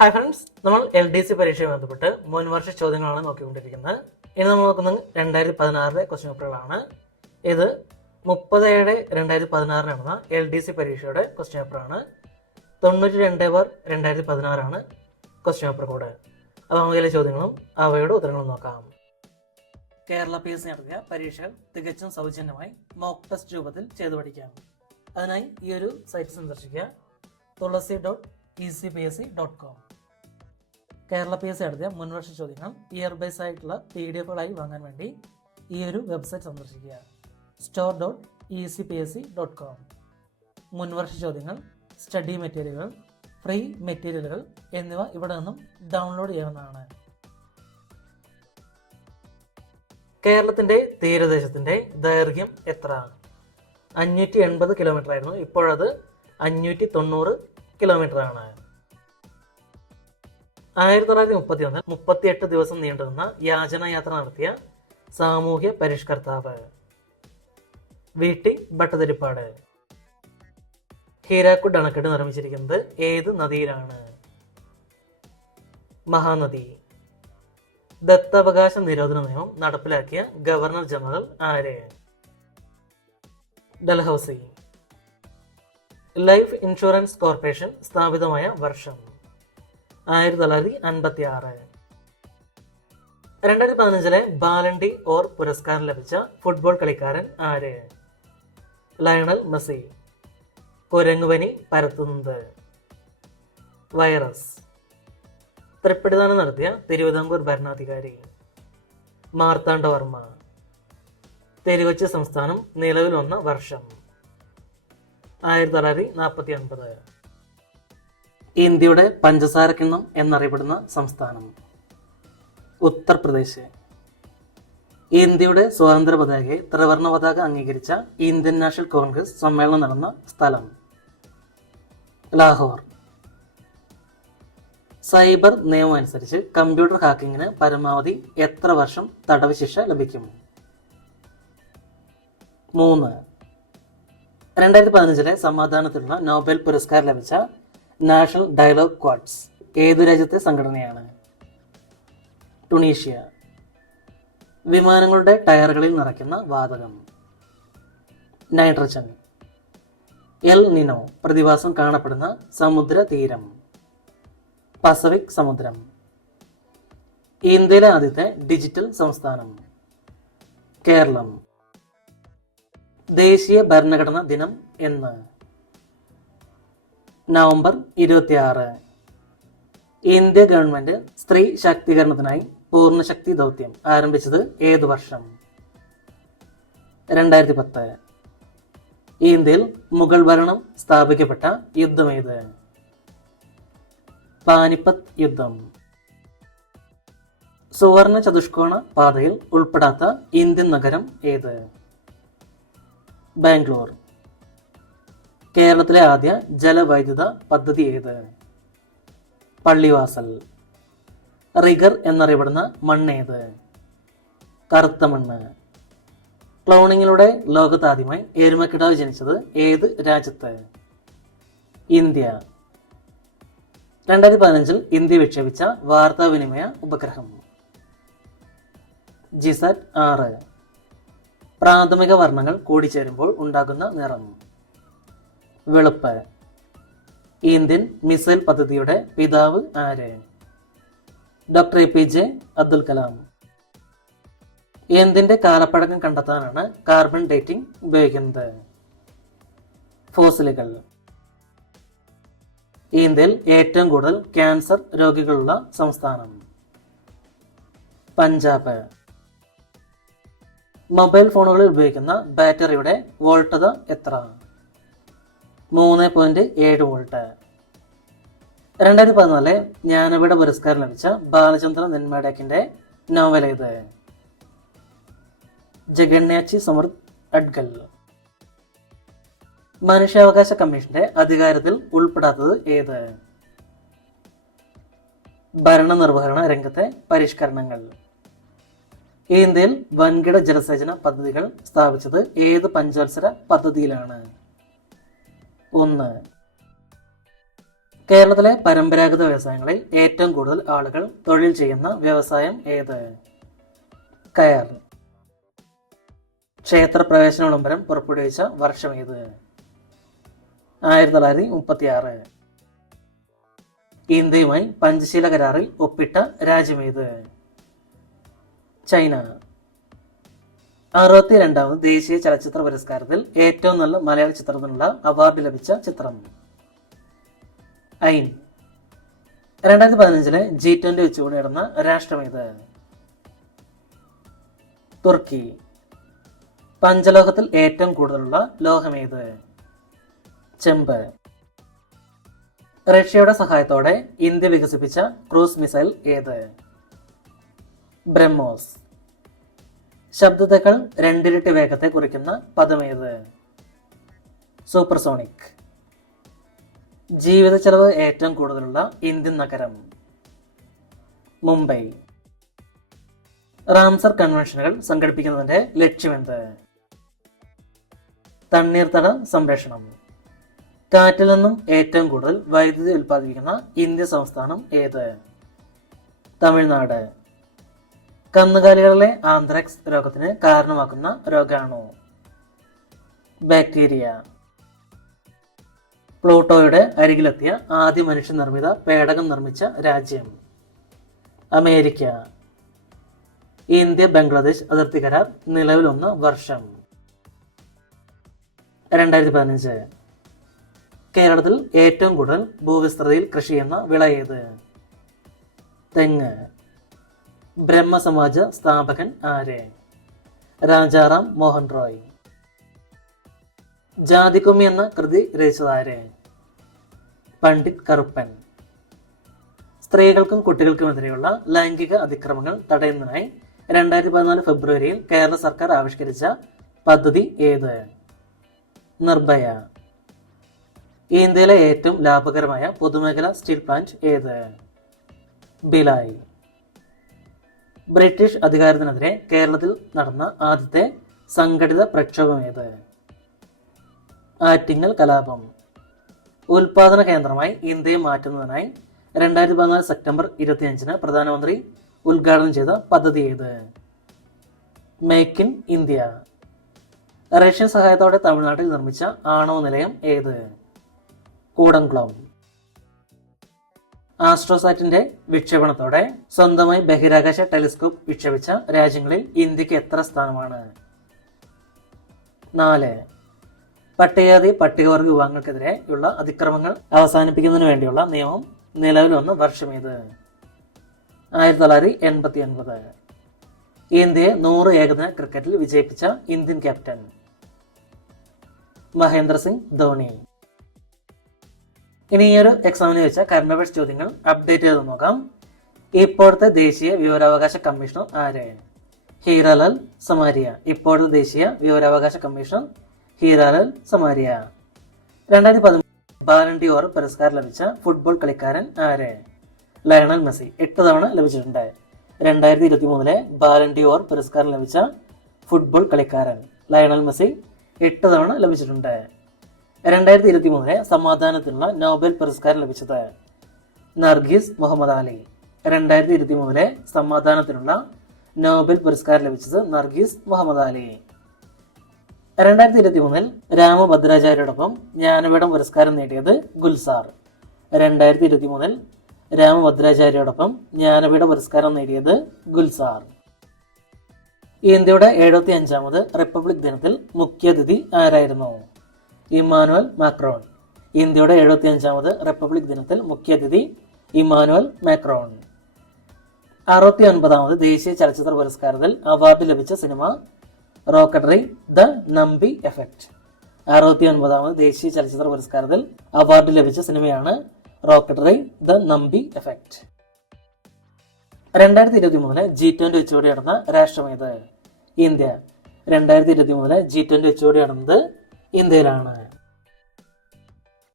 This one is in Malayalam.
ഹായ് ഫ്രണ്ട്സ് നമ്മൾ എൽ ഡി സി പരീക്ഷയുമായി ബന്ധപ്പെട്ട് മുൻവർഷ ചോദ്യങ്ങളാണ് നോക്കിക്കൊണ്ടിരിക്കുന്നത്. ഇനി നമ്മൾ നോക്കുന്നത് രണ്ടായിരത്തി പതിനാറിലെ ക്വസ്റ്റ്യൻ പേപ്പറുകളാണ് ഇത് മുപ്പത് ഏഴ് രണ്ടായിരത്തി പതിനാറിന് നടന്ന എൽ ഡി സി പരീക്ഷയുടെ ക്വസ്റ്റ്യൻ പേപ്പറാണ് തൊണ്ണൂറ്റി രണ്ട് ബാർ രണ്ടായിരത്തി പതിനാറാണ് ക്വസ്റ്റ്യൻ പേപ്പർ കോഡ് അപ്പോൾ നമുക്ക് ഇതിലെ ചോദ്യങ്ങളും അവയുടെ ഉത്തരങ്ങളും നോക്കാം. കേരള പി എസ് നടത്തിയ പരീക്ഷകൾ തികച്ചും സൗജന്യമായി മോക്ക് ടെസ്റ്റ് രൂപത്തിൽ ചെയ്തു പഠിക്കാം. അതിനായി ഈ ഒരു സൈറ്റ് സന്ദർശിക്കുക. Thulasi dot E C P S C dot com Kerala P S C നടത്തിയ മുൻവർഷ ചോദ്യങ്ങൾ ഇയർ ബേസ് ആയിട്ടുള്ള പി ഡി എഫുകളായി വാങ്ങാൻ വേണ്ടി ഈ ഒരു വെബ്സൈറ്റ് സന്ദർശിക്കുക. Store dot E C P S C dot com മുൻവർഷ ചോദ്യങ്ങൾ സ്റ്റഡി മെറ്റീരിയലുകൾ ഫ്രീ മെറ്റീരിയലുകൾ എന്നിവ ഇവിടെ നിന്നും ഡൗൺലോഡ് ചെയ്യാവുന്നതാണ്. കേരളത്തിന്റെ തീരദേശത്തിന്റെ ദൈർഘ്യം എത്രയാണ്? അഞ്ഞൂറ്റി എൺപത് കിലോമീറ്റർ ആയിരുന്നു. ഇപ്പോഴത് അഞ്ഞൂറ്റി തൊണ്ണൂറ് കിലോമീറ്റർ ആണ്. ആയിരത്തി തൊള്ളായിരത്തി മുപ്പത്തി ഒന്ന് മുപ്പത്തിയെട്ട് ദിവസം നീണ്ടുനിന്ന യാചന യാത്ര നടത്തിയ സാമൂഹ്യ പരിഷ്കർത്താവ് വീട്ടി ഭട്ടതിരിപ്പാട്. ഹീരാക്കുഡ് അണക്കെട്ട് നിർമ്മിച്ചിരിക്കുന്നത് ഏത് നദിയിലാണ്? മഹാനദി. ദത്തവകാശ നിരോധന നിയമം നടപ്പിലാക്കിയ ഗവർണർ ജനറൽ ആര്? ഡൽഹൌസി. ലൈഫ് ഇൻഷുറൻസ് കോർപ്പറേഷൻ സ്ഥാപിതമായ വർഷം. ആയിരത്തി തൊള്ളായിരത്തി അൻപത്തി ആറ് രണ്ടായിരത്തി പതിനഞ്ചിലെ ബാലൻഡി ഓർ പുരസ്കാരം ലഭിച്ച ഫുട്ബോൾ കളിക്കാരൻ ആര്? Lionel Messi. കുരങ്ങുപനി പരത്തുന്നത്. വൈറസ്. തൃപ്പിടിദാനം നടത്തിയ തിരുവിതാംകൂർ ഭരണാധികാരി. മാർത്താണ്ഡവർമ്മ തെരുവച്ച സംസ്ഥാനം നിലവിൽ വന്ന വർഷം. ആയിരത്തി തൊള്ളായിരത്തി നാൽപ്പത്തി ഒൻപത് ഇന്ത്യയുടെ പഞ്ചസാര എന്നറിയപ്പെടുന്ന സംസ്ഥാനം. ഉത്തർപ്രദേശ്. ഇന്ത്യയുടെ സ്വാതന്ത്ര്യ പതാകയെ ത്രിവർണ പതാക അംഗീകരിച്ച ഇന്ത്യൻ നാഷണൽ കോൺഗ്രസ് സമ്മേളനം നടന്ന സ്ഥലം. ലാഹോർ. സൈബർ നിയമം അനുസരിച്ച് കമ്പ്യൂട്ടർ ഹാക്കിങ്ങിന് പരമാവധി എത്ര വർഷം തടവ് ശിക്ഷ ലഭിക്കും? മൂന്ന്. രണ്ടായിരത്തി പതിനഞ്ചിലെ സമാധാനത്തിനുള്ള നോബൽ പുരസ്കാരം ലഭിച്ച നാഷണൽ ഡയലോഗ് ക്വാഡ്സ് ഏതു രാജ്യത്തെ സംഘടനയാണ്? ടുണീഷ്യ. വിമാനങ്ങളുടെ ടയറുകളിൽ നിറയ്ക്കുന്ന വാതകം. നൈട്രജൻ. എൽ നിനോ പ്രതിഭാസം കാണപ്പെടുന്ന സമുദ്ര തീരം പസഫിക് സമുദ്രം. ഇന്ത്യയിലെ ആദ്യത്തെ ഡിജിറ്റൽ സംസ്ഥാനം. കേരളം. ദേശീയ ഭരണഘടനാ ദിനം എന്ന്. നവംബർ ഇരുപത്തിയാറ്. ഇന്ത്യ ഗവൺമെന്റ് സ്ത്രീ ശാക്തീകരണത്തിനായി പൂർണശക്തി ദൗത്യം ആരംഭിച്ചത് ഏതു വർഷം? രണ്ടായിരത്തി പത്ത് ഇന്ത്യയിൽ മുഗൾ ഭരണം സ്ഥാപിക്കപ്പെട്ട യുദ്ധമേത് പാനിപ്പത്ത് യുദ്ധം. സുവർണ ചതുഷ്കോണ പാതയിൽ ഉൾപ്പെടാത്ത ഇന്ത്യൻ നഗരം ഏത്? ബാംഗ്ലൂർ. കേരളത്തിലെ ആദ്യ ജലവൈദ്യുത പദ്ധതി ഏത്? പള്ളിവാസൽ. റിഗർ എന്നറിയപ്പെടുന്ന മണ്ണേത് കറുത്ത മണ്ണ്. ക്ലോണിങ്ങിലൂടെ ലോകത്താദ്യമായി എരുമക്കിടാവ് ജനിച്ചത് ഏത് രാജ്യത്ത്? ഇന്ത്യ. രണ്ടായിരത്തി പതിനഞ്ചിൽ ഇന്ത്യ വിക്ഷേപിച്ച വാർത്താവിനിമയ ഉപഗ്രഹം. ജിസറ്റ് ആറ്. പ്രാഥമിക വർണങ്ങൾ കൂടിച്ചേരുമ്പോൾ ഉണ്ടാകുന്ന നിറം. വെളുപ്പ്. ഇന്ത്യൻ മിസൈൽ പദ്ധതിയുടെ പിതാവ് ആര്? Doctor A P J Abdul Kalam. എന്തിന്റെ കാലപ്പഴക്കം കണ്ടെത്താനാണ് കാർബൺ ഡേറ്റിംഗ് ഉപയോഗിക്കുന്നത്? ഫോസിലുകൾ. ഇന്ത്യയിൽ ഏറ്റവും കൂടുതൽ ക്യാൻസർ രോഗികളുള്ള സംസ്ഥാനം. പഞ്ചാബ്. മൊബൈൽ ഫോണുകളിൽ ഉപയോഗിക്കുന്ന ബാറ്ററിയുടെ വോൾട്ടത എത്ര? മൂന്ന് പോയിന്റ് ഏഴ് വോൾട്ട്. രണ്ടായിരത്തി പതിനാല് ജ്ഞാനപീഠ പുരസ്കാരം ലഭിച്ച ബാലചന്ദ്ര നെന്മേടക്കിന്റെ നോവൽ ഇത് ജഗന്യാച്ചി സമൃദ്ധ് അഡ്ഗൽ. മനുഷ്യാവകാശ കമ്മീഷന്റെ അധികാരത്തിൽ ഉൾപ്പെടാത്തത് ഏത്? ഭരണനിർവഹണ രംഗത്തെ പരിഷ്കരണങ്ങൾ. ഇന്ത്യയിൽ വൻകിട ജലസേചന പദ്ധതികൾ സ്ഥാപിച്ചത് ഏത് പഞ്ചവത്സര പദ്ധതിയിലാണ്? ഒന്ന്. കേരളത്തിലെ പരമ്പരാഗത വ്യവസായങ്ങളിൽ ഏറ്റവും കൂടുതൽ ആളുകൾ തൊഴിൽ ചെയ്യുന്ന വ്യവസായം ഏത്? കയർ. ക്ഷേത്ര പ്രവേശന വിളംബരം പുറപ്പെടുവിച്ച വർഷം ഏത്? ആയിരത്തി തൊള്ളായിരത്തി മുപ്പത്തി ആറ് ഇന്ത്യയുമായി പഞ്ചശീല കരാറിൽ ഒപ്പിട്ട രാജ്യമേത് ചൈന. അറുപത്തി രണ്ടാമത് ദേശീയ ചലച്ചിത്ര പുരസ്കാരത്തിൽ ഏറ്റവും നല്ല മലയാള ചിത്രത്തിനുള്ള അവാർഡ് ലഭിച്ച ചിത്രം. ഐൻ. രണ്ടായിരത്തി പതിനഞ്ചിലെ ജി ട്വന്റി ഉച്ചകോടി നടന്ന രാഷ്ട്രമേത് തുർക്കി. പഞ്ചലോഹത്തിൽ ഏറ്റവും കൂടുതലുള്ള ലോഹമേത് ചെമ്പ്. റഷ്യയുടെ സഹായത്തോടെ ഇന്ത്യ വികസിപ്പിച്ച ക്രൂസ് മിസൈൽ ഏത്? ബ്രഹ്മോസ്. ശബ്ദത്തേക്കാൾ രണ്ടിരട്ടി വേഗത്തെ കുറിക്കുന്ന പദമേത്? സൂപ്പർസോണിക്. ജീവിത ചെലവ് ഏറ്റവും കൂടുതലുള്ള ഇന്ത്യൻ നഗരം. മുംബൈ. റാംസർ കൺവെൻഷനുകൾ സംഘടിപ്പിക്കുന്നതിന്റെ ലക്ഷ്യമെന്ത്? തണ്ണീർത്തട സംരക്ഷണം. കാറ്റിൽ നിന്നും ഏറ്റവും കൂടുതൽ വൈദ്യുതി ഉൽപ്പാദിപ്പിക്കുന്ന ഇന്ത്യ സംസ്ഥാനം ഏത്? തമിഴ്നാട്. കന്നുകാലികളിലെ ആന്ത്രക്സ് രോഗത്തിന് കാരണമാക്കുന്ന രോഗമാണോ ബാക്ടീരിയ. പ്ലൂട്ടോയുടെ അരികിലെത്തിയ ആദ്യ മനുഷ്യനിർമ്മിത പേടകം നിർമ്മിച്ച രാജ്യം. അമേരിക്ക. ഇന്ത്യ ബംഗ്ലാദേശ് അതിർത്തി കരാർ നിലവിലൊന്ന് വർഷം. രണ്ടായിരത്തി പതിനഞ്ച് കേരളത്തിൽ ഏറ്റവും കൂടുതൽ ഭൂവിസ്തൃതിയിൽ കൃഷി ചെയ്യുന്ന വിള ഏത്? തെങ്ങ്. ബ്രഹ്മസമാജ സ്ഥാപകൻ ആര്? രാജാറാം മോഹൻ റോയ്. ജാതിക്കുമ്മി എന്ന കൃതി രചിച്ചതാര് പണ്ഡിറ്റ് കറുപ്പൻ. സ്ത്രീകൾക്കും കുട്ടികൾക്കും കുട്ടികൾക്കുമെതിരെയുള്ള ലൈംഗിക അതിക്രമങ്ങൾ തടയുന്നതിനായി രണ്ടായിരത്തി പതിനാല് ഫെബ്രുവരിയിൽ കേരള സർക്കാർ ആവിഷ്കരിച്ച പദ്ധതി ഏത്? നിർഭയ. ഇന്ത്യയിലെ ഏറ്റവും ലാഭകരമായ പൊതുമേഖലാ സ്റ്റീൽ പ്ലാന്റ് ഏത്? ബിലായി ബ്രിട്ടീഷ് അധികാരത്തിനെതിരെ കേരളത്തിൽ നടന്ന ആദ്യത്തെ സംഘടിത പ്രക്ഷോഭം ഏത്? ആറ്റിങ്ങൽ കലാപം. ഉൽപാദന കേന്ദ്രമായി ഇന്ത്യയെ മാറ്റുന്നതിനായി രണ്ടായിരത്തി പതിനാല് സെപ്റ്റംബർ ഇരുപത്തിയഞ്ചിന് പ്രധാനമന്ത്രി ഉദ്ഘാടനം ചെയ്ത പദ്ധതി ഏത്? മേക്ക് ഇൻ ഇന്ത്യ റഷ്യൻ സഹായത്തോടെ തമിഴ്നാട്ടിൽ നിർമ്മിച്ച ആണവ നിലയം ഏത്? കൂടംകുളം. ആസ്ട്രോസാറ്റിന്റെ വിക്ഷേപണത്തോടെ സ്വന്തമായി ബഹിരാകാശ ടെലിസ്കോപ്പ് വിക്ഷേപിച്ച രാജ്യങ്ങളിൽ ഇന്ത്യയ്ക്ക് എത്ര സ്ഥാനമാണ്? നാല്. പട്ടികജാതി പട്ടികവർഗ വിഭാഗങ്ങൾക്കെതിരെയുള്ള അതിക്രമങ്ങൾ അവസാനിപ്പിക്കുന്നതിന് വേണ്ടിയുള്ള നിയമം നിലവിൽ വന്ന വർഷം ഇത്. ആയിരത്തി തൊള്ളായിരത്തി എൺപത്തി ഒൻപത് ഇന്ത്യയെ നൂറ് ഏകദിന ക്രിക്കറ്റിൽ വിജയിപ്പിച്ച ഇന്ത്യൻ ക്യാപ്റ്റൻ മഹേന്ദ്ര സിംഗ് ധോണി. ഇനി ഈ ഒരു എക്സാമിന് വെച്ച കറണ്ട് അഫയേഴ്സ് ചോദ്യങ്ങൾ അപ്ഡേറ്റ് ചെയ്ത് നോക്കാം. ഇപ്പോഴത്തെ ദേശീയ വിവരാവകാശ കമ്മീഷണർ ആരാണ്? ഹീരാലാൽ സമാരിയ. ഇപ്പോഴത്തെ ദേശീയ വിവരാവകാശ കമ്മീഷണർ ഹീരാലാൽ സമാരിയ. രണ്ടായിരത്തി പതിമൂന്ന് ബാലൻഡി ഓർ പുരസ്കാരം ലഭിച്ച ഫുട്ബോൾ കളിക്കാരൻ ആരാണ് ലയണൽ മെസ്സി. എട്ട് തവണ ലഭിച്ചിട്ടുണ്ട്. രണ്ടായിരത്തി ഇരുപത്തി മൂന്നിലെ ബാലൻഡി ഓർ പുരസ്കാരം ലഭിച്ച ഫുട്ബോൾ കളിക്കാരൻ ലയണൽ മെസ്സി എട്ട് തവണ ലഭിച്ചിട്ടുണ്ട്. രണ്ടായിരത്തി ഇരുപത്തി മൂന്നിലെ സമാധാനത്തിനുള്ള നോബൽ പുരസ്കാരം ലഭിച്ചതായ നർഗീസ് മുഹമ്മദ് അലി രണ്ടായിരത്തി ഇരുപത്തി മൂന്നിലെ സമാധാനത്തിനുള്ള നോബൽ പുരസ്കാരം ലഭിച്ചത് നർഗീസ് മുഹമ്മദ് അലി രണ്ടായിരത്തി ഇരുപത്തി മൂന്നിൽ രാമഭദ്രാചാര്യയോടൊപ്പം ജ്ഞാനപീഠം പുരസ്കാരം നേടിയത് ഗുൽസാർ. രണ്ടായിരത്തി ഇരുപത്തി മൂന്നിൽ രാമഭദ്രാചാര്യയോടൊപ്പം ജ്ഞാനപീഠ പുരസ്കാരം നേടിയത് ഗുൽസാർ. ഇന്ത്യയുടെ എഴുപത്തി അഞ്ചാമത് റിപ്പബ്ലിക് ദിനത്തിൽ മുഖ്യാതിഥി ആരായിരുന്നു? Emmanuel Macron. ഇന്ത്യയുടെ എഴുപത്തി അഞ്ചാമത് റിപ്പബ്ലിക് ദിനത്തിൽ മുഖ്യാതിഥി ഇമ്മാനുവൽ മാക്രോൺ. അറുപത്തി ഒൻപതാമത് ദേശീയ ചലച്ചിത്ര പുരസ്കാരത്തിൽ അവാർഡ് ലഭിച്ച cinema Rocketry the Nambi effect അറുപത്തി ഒൻപതാമത് ദേശീയ ചലച്ചിത്ര പുരസ്കാരത്തിൽ അവാർഡ് ലഭിച്ച സിനിമയാണ് റോക്കറ്ററി ദ നമ്പി എഫക്റ്റ് രണ്ടായിരത്തി ഇരുപത്തി മൂന്നിലെ ജി ട്വന്റി ഉച്ചകോടി നടന്ന രാഷ്ട്രമേത്? ഇന്ത്യ. രണ്ടായിരത്തി ഇരുപത്തി മൂന്നിലെ ജി ട്വന്റി ഉച്ചകോടി നടന്നത് ഇന്ത്യയിലാണ്